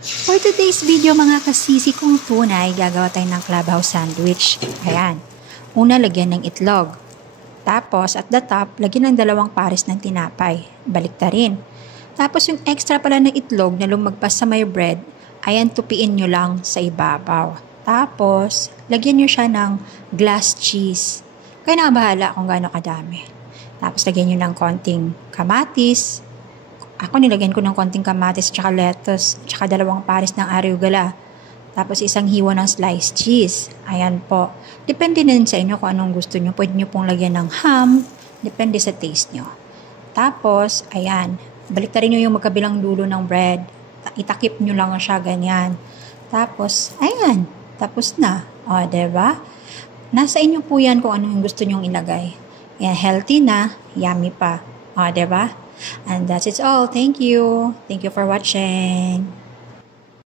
For today's video mga kasisi kong tunay, gagawa tayo ng clubhouse sandwich. Ayan. Una, lagyan ng itlog. Tapos, at the top, lagyan ng 2 pares ng tinapay. Baliktarin. Tapos, yung extra pala ng itlog na lumagpas sa may bread, ayan, tupiin nyo lang sa ibabaw. Tapos, lagyan nyo siya ng glass cheese. Kaya nakabahala kung gaano kadami. Tapos, lagyan nyo ng konting kamatis. Ako nilagyan ko ng konting kamatis tsaka lettuce, tsaka 2 pares ng arugula. Tapos 1 hiwa ng sliced cheese. Ayan po. Depende din sa inyo kung anong gusto nyo. Pwede nyo pong lagyan ng ham. Depende sa taste nyo. Tapos, ayan. Baliktarin nyo yung magkabilang dulo ng bread. Itakip nyo lang siya ganyan. Tapos, ayan. Tapos na. O, diba? Nasa inyo po yan kung anong gusto nyong ilagay. Yan, healthy na. Yummy pa. O, diba? And that's it all. Thank you. Thank you for watching.